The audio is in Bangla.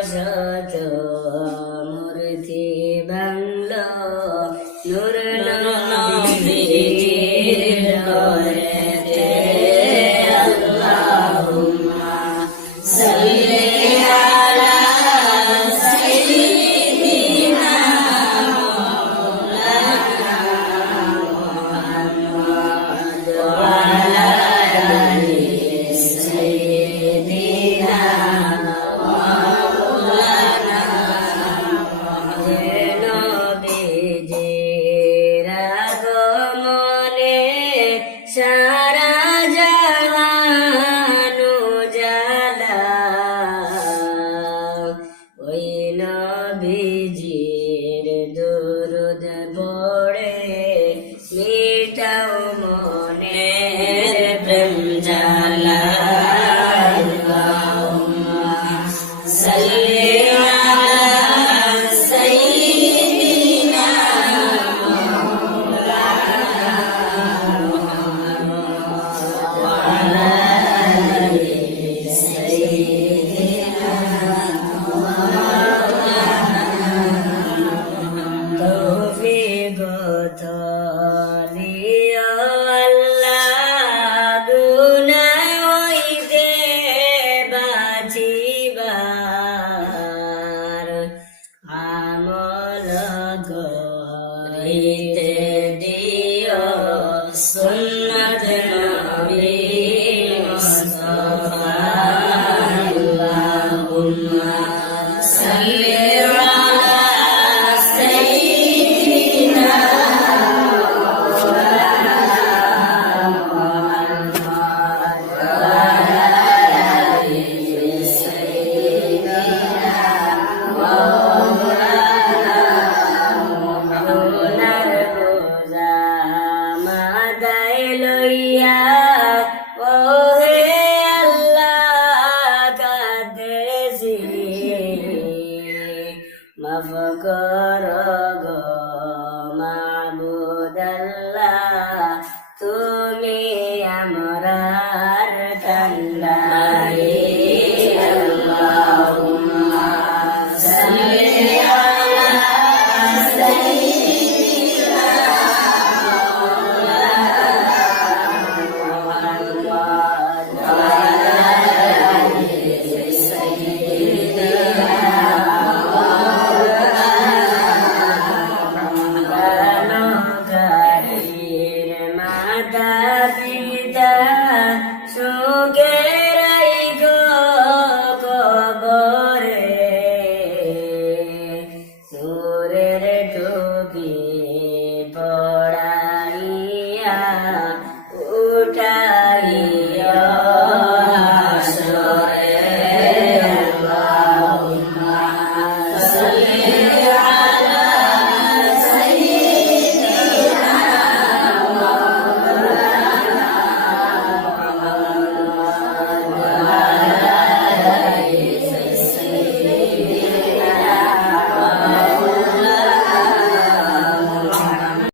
不行 সারা জাহানো জালা ওই নবীজির দুরুদ লইয়া ওহে আল্লাহ কাদেছি তুমি আমরার কান্দায় salim